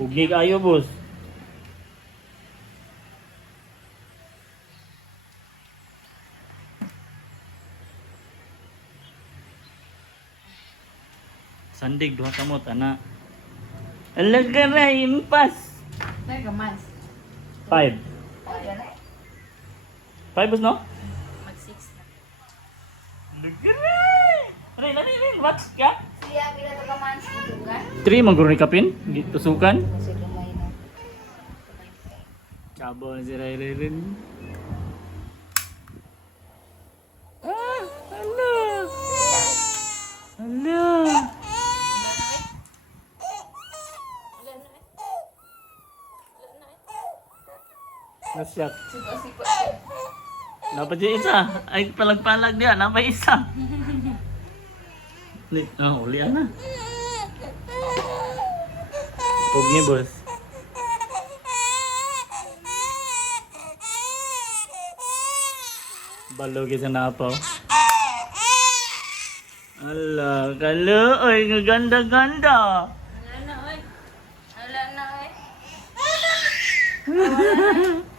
Pugi kayo, boss. Sandig, duha kamot, ana. Alaga na, impas. Nagamas. 5. Ayan na. 5, boss, no? Mag-6 na. Alaga na. Rin, wax ka? Siya, pila to kamans mo dugan? 3, maguro ni kapin. Tusukan. Kasi gamay na. Chabon si Rin. Ah, ala. Ala. Nasyak. Sipa-sipa. Dapat yung isa. Ay, palag-palag dia. Napay isa. Uli na. Pugi, boss. Balog sa napaw. Ala, kalo. Ay, ganda-ganda. Wala na, oy. Wala na, oy.